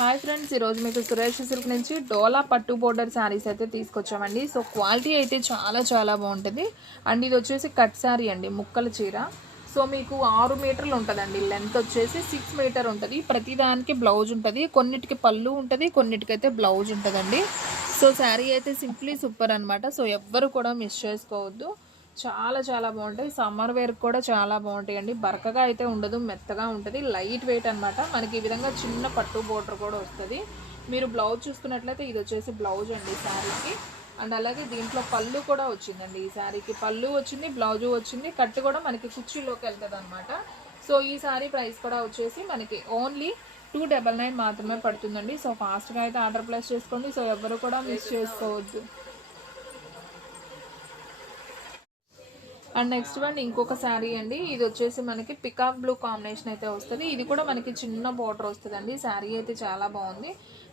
Hi friends, ఈరోజు మీకు Suresh silk నుంచి డోలా పట్టు బోర్డర్ శారీస్ అయితే తీసుకొచ్చామండి. సో క్వాలిటీ అయితే చాలా బాగుంటుంది. అండ్ ఇది వచ్చేసి కట్ శారీ అండి, ముక్కల చీర. సో మీకు 6 మీటర్లు ఉంటుందండి, లెంత్ వచ్చేసి 6 మీటర్ ఉంటుంది. ప్రతిదానికి బ్లౌజ్ ఉంటుంది, కొన్నిటికి పళ్ళు ఉంటుంది, కొన్నిటికైతే బ్లౌజ్ ఉంటుందండి. సో శారీ అయితే సింప్లీ సూపర్ అనమాట. సో ఎవ్వరు కూడా మిస్ చేసుకోవద్దు. చాలా బాగుంటాయి. సమ్మర్ వేర్ కూడా చాలా బాగుంటాయండి. బరకగా అయితే ఉండదు, మెత్తగా ఉంటుంది, లైట్ వెయిట్ అనమాట. మనకి ఈ విధంగా చిన్న పట్టు బోర్డర్ కూడా వస్తుంది. మీరు బ్లౌజ్ చూసుకున్నట్లయితే ఇది వచ్చేసి బ్లౌజ్ అండి శారీకి. అండ్ అలాగే దీంట్లో పళ్ళు కూడా వచ్చిందండి. ఈ శారీకి పళ్ళు వచ్చింది, బ్లౌజు వచ్చింది, కట్టు కూడా మనకి కుర్చీలోకి వెళ్తుంది అనమాట. సో ఈ శారీ ప్రైస్ కూడా వచ్చేసి మనకి ఓన్లీ 299 మాత్రమే పడుతుందండి. సో ఫాస్ట్గా అయితే ఆర్డర్ ప్లేస్ చేసుకోండి. సో ఎవరు కూడా మిస్ చేసుకోవద్దు. అండ్ నెక్స్ట్ వన్ ఇంకొక శారీ అండి. ఇది వచ్చేసి మనకి పికాక్ బ్లూ కాంబినేషన్ అయితే వస్తుంది. ఇది కూడా మనకి చిన్న బార్డర్ వస్తుందండి. శారీ అయితే చాలా బాగుంది.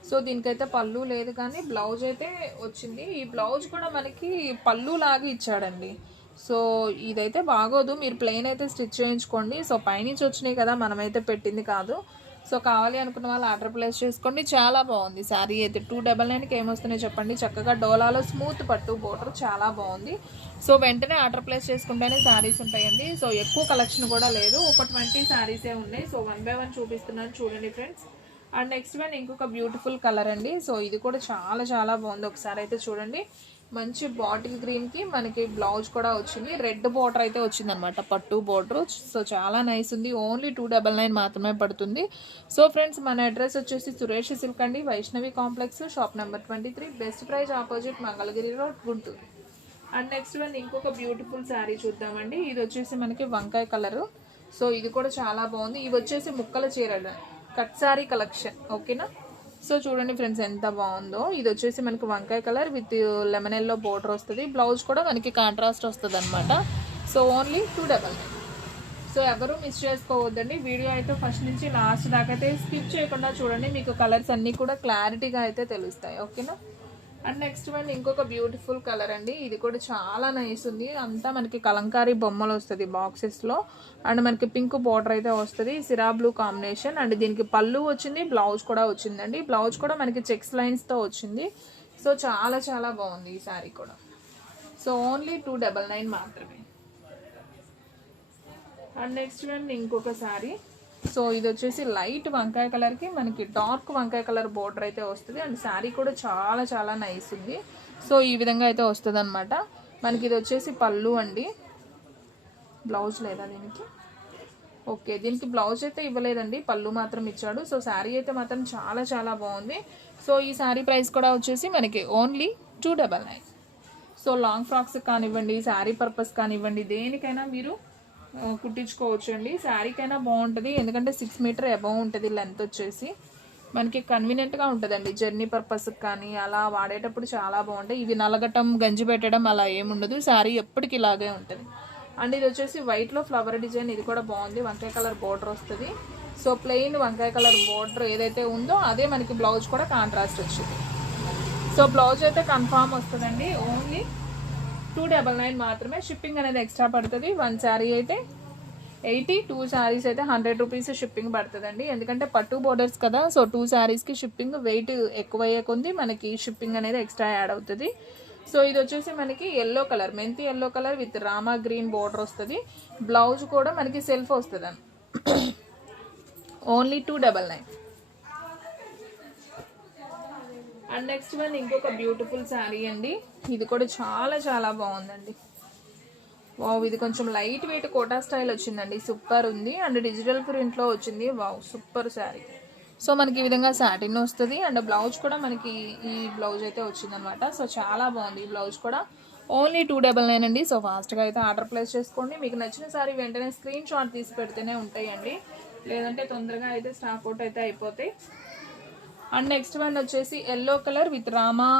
సో దీనికైతే పళ్ళు లేదు, కానీ బ్లౌజ్ అయితే వచ్చింది. ఈ బ్లౌజ్ కూడా మనకి పళ్ళు లాగా ఇచ్చాడండి. సో ఇదైతే బాగోదు, మీరు ప్లెయిన్ అయితే స్టిచ్ చేయించుకోండి. సో పైనుంచి వచ్చినాయి కదా, మనమైతే పెట్టింది కాదు. సో కావాలి అనుకున్న వాళ్ళు ఆర్డర్ ప్లేస్ చేసుకోండి. చాలా బాగుంది శారీ అయితే. 299కి ఏమొస్తున్నాయి చెప్పండి. చక్కగా డోలాలో స్మూత్ పట్టు బోర్డర్ చాలా బాగుంది. సో వెంటనే ఆర్డర్ ప్లేస్ చేసుకుంటేనే శారీస్ ఉంటాయండి. సో ఎక్కువ కలెక్షన్ కూడా లేదు, ఒక 20 శారీసే ఉన్నాయి. సో 1 by 1 చూపిస్తున్నాను, చూడండి ఫ్రెండ్స్. అండ్ నెక్స్ట్ వన్ ఇంకొక బ్యూటిఫుల్ కలర్ అండి. సో ఇది కూడా చాలా బాగుంది. ఒకసారి అయితే చూడండి. మంచి బాటిల్ గ్రీన్కి మనకి బ్లౌజ్ కూడా వచ్చింది. రెడ్ బార్డర్ అయితే వచ్చింది అనమాట, పట్టు బోర్డర్. సో చాలా నైస్ ఉంది. ఓన్లీ 299 మాత్రమే పడుతుంది. సో ఫ్రెండ్స్, మన అడ్రస్ వచ్చేసి సురేష్ సిల్క్ అండి, Vaishnavi complex, shop number 23, best praise opposite Mangalagiri road, Guntur. And next one ఇంకొక బ్యూటిఫుల్ శారీ చూద్దామండి. ఇది వచ్చేసి మనకి వంకాయ కలరు. సో ఇది కూడా చాలా బాగుంది. ఇవి వచ్చేసి ముక్కల చీర కట్ శారీ కలెక్షన్, ఓకేనా. సో చూడండి ఫ్రెండ్స్ ఎంత బాగుందో. ఇది వచ్చేసి మనకి వంకాయ colour with lemon yellow border వస్తుంది. బ్లౌజ్ కూడా మనకి కాంట్రాస్ట్ వస్తుంది అనమాట. So only 299. సో ఎవరు మిస్ చేసుకోవద్దండి. వీడియో అయితే ఫస్ట్ నుంచి లాస్ట్ దాకా అయితే స్కిప్ చేయకుండా చూడండి. మీకు కలర్స్ అన్నీ కూడా క్లారిటీగా అయితే తెలుస్తాయి, ఓకేనా. అండ్ నెక్స్ట్ వన్ ఇంకొక బ్యూటిఫుల్ కలర్ అండి. ఇది కూడా చాలా నైస్ ఉంది. అంతా మనకి కలంకారీ బొమ్మలు వస్తుంది బాక్సెస్లో. అండ్ మనకి పింక్ బార్డర్ అయితే వస్తుంది, సిరా బ్లూ కాంబినేషన్. అండ్ దీనికి పళ్ళు వచ్చింది, బ్లౌజ్ కూడా వచ్చిందండి. బ్లౌజ్ కూడా మనకి చెక్స్ లైన్స్తో వచ్చింది. సో చాలా బాగుంది ఈ శారీ కూడా. సో ఓన్లీ 299 మాత్రమే. అండ్ నెక్స్ట్ వన్ ఇంకొక శారీ. సో ఇది వచ్చేసి లైట్ వంకాయ కలర్కి మనకి డార్క్ వంకాయ కలర్ బోర్డర్ అయితే వస్తుంది. అండ్ శారీ కూడా చాలా నైస్ ఉంది. సో ఈ విధంగా అయితే వస్తుంది అనమాట. మనకి ఇది వచ్చేసి పళ్ళు అండి. బ్లౌజ్ లేదా దీనికి? ఓకే, దీనికి బ్లౌజ్ అయితే ఇవ్వలేదండి, పళ్ళు మాత్రం ఇచ్చాడు. సో శారీ అయితే మాత్రం చాలా బాగుంది. సో ఈ శారీ ప్రైస్ కూడా వచ్చేసి మనకి ఓన్లీ 299. సో లాంగ్ ఫ్రాక్స్ కానివ్వండి, శారీ పర్పస్ కానివ్వండి, దేనికైనా మీరు కుట్టించుకోవచ్చు అండి. శారీకైనా బాగుంటుంది, ఎందుకంటే 6 మీటర్ అబౌవ్ ఉంటుంది లెంత్ వచ్చేసి. మనకి కన్వీనియంట్గా ఉంటుందండి జర్నీ పర్పస్కి కానీ అలా వాడేటప్పుడు చాలా బాగుంటాయి. ఇవి నలగటం, గంజి పెట్టడం అలా ఏముండదు. శారీ ఎప్పటికి ఇలాగే ఉంటుంది. అండ్ ఇది వచ్చేసి వైట్లో ఫ్లవర్ డిజైన్. ఇది కూడా బాగుంది, వంకాయ కలర్ బోర్డర్ వస్తుంది. సో ప్లెయిన్ వంకాయ కలర్ బోర్డర్ ఏదైతే ఉందో అదే మనకి బ్లౌజ్ కూడా కాంట్రాస్ట్ వచ్చింది. సో బ్లౌజ్ అయితే కన్ఫామ్ వస్తుందండి. ఓన్లీ 299 మాత్రమే. షిప్పింగ్ అనేది ఎక్స్ట్రా పడుతుంది. 1 శారీ అయితే 80, 2 శారీస్ అయితే 100 రూపీస్ షిప్పింగ్ పడుతుందండి. ఎందుకంటే పట్టు బోర్డర్స్ కదా. సో 2 శారీస్కి షిప్పింగ్ వెయిట్ ఎక్కువయ్యే కొంది మనకి షిప్పింగ్ అనేది ఎక్స్ట్రా యాడ్ అవుతుంది. సో ఇది వచ్చేసి మనకి ఎల్లో కలర్, మెంతి yellow colour with Rama green border వస్తుంది. బ్లౌజ్ కూడా మనకి సెల్ఫ్ వస్తుంది. ఓన్లీ 299. అండ్ నెక్స్ట్ వన్ ఇంకొక బ్యూటిఫుల్ శారీ అండి. ఇది కూడా చాలా బాగుందండి. వావ్, ఇది కొంచెం లైట్ వెయిట్ కోటా స్టైల్ వచ్చిందండి, సూపర్ ఉంది. అండ్ డిజిటల్ ప్రింట్లో వచ్చింది. Wow, super sari. సో మనకి ఈ విధంగా సాటిన్ వస్తుంది. అండ్ బ్లౌజ్ కూడా మనకి ఈ బ్లౌజ్ అయితే వచ్చిందనమాట. సో చాలా బాగుంది ఈ బ్లౌజ్ కూడా. ఓన్లీ 299 అండి. సో ఫాస్ట్గా అయితే ఆర్డర్ ప్లేస్ చేసుకోండి. మీకు నచ్చిన శారీ వెంటనే స్క్రీన్ షాట్ తీసి పెడితేనే ఉంటాయండి, లేదంటే తొందరగా అయితే స్టాక్ అవుట్ అయితే అయిపోతాయి. అండ్ నెక్స్ట్ వన్ వచ్చేసి yellow colour with Rama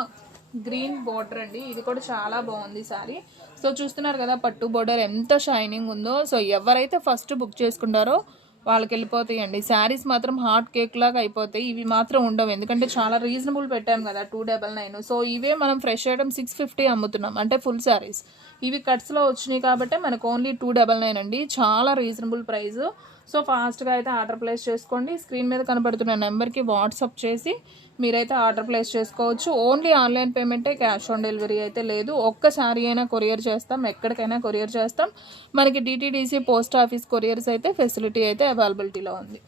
green border అండి. ఇది కూడా చాలా బాగుంది శారీ. సో చూస్తున్నారు కదా పట్టు బోర్డర్ ఎంత షైనింగ్ ఉందో. సో ఎవరైతే ఫస్ట్ బుక్ చేసుకుంటారో వాళ్ళకి వెళ్ళిపోతాయండి. శారీస్ మాత్రం హాట్ కేక్ లాగా అయిపోతాయి. ఇవి మాత్రం ఉండవు, ఎందుకంటే చాలా రీజనబుల్ పెట్టాం కదా, 299. సో ఇవే మనం ఫ్రెష్ ఐటమ్ 650 అమ్ముతున్నాం, అంటే ఫుల్ శారీస్. ఇవి కట్స్లో వచ్చినాయి కాబట్టి మనకు ఓన్లీ 299 అండి. చాలా రీజనబుల్ ప్రైస్. సో ఫాస్ట్గా అయితే ఆర్డర్ ప్లేస్ చేసుకోండి. స్క్రీన్ మీద కనబడుతున్న నెంబర్కి వాట్సాప్ చేసి మీరైతే ఆర్డర్ ప్లేస్ చేసుకోవచ్చు. ఓన్లీ ఆన్లైన్ పేమెంటే, క్యాష్ ఆన్ డెలివరీ అయితే లేదు. ఒక్క శారీ అయినా కొరియర్ చేస్తాం, ఎక్కడికైనా కొరియర్ చేస్తాం. మనకి డిటీడీసీ, పోస్ట్ ఆఫీస్ కొరియర్స్ అయితే ఫెసిలిటీ అయితే అవైలబిలిటీలో ఉంది.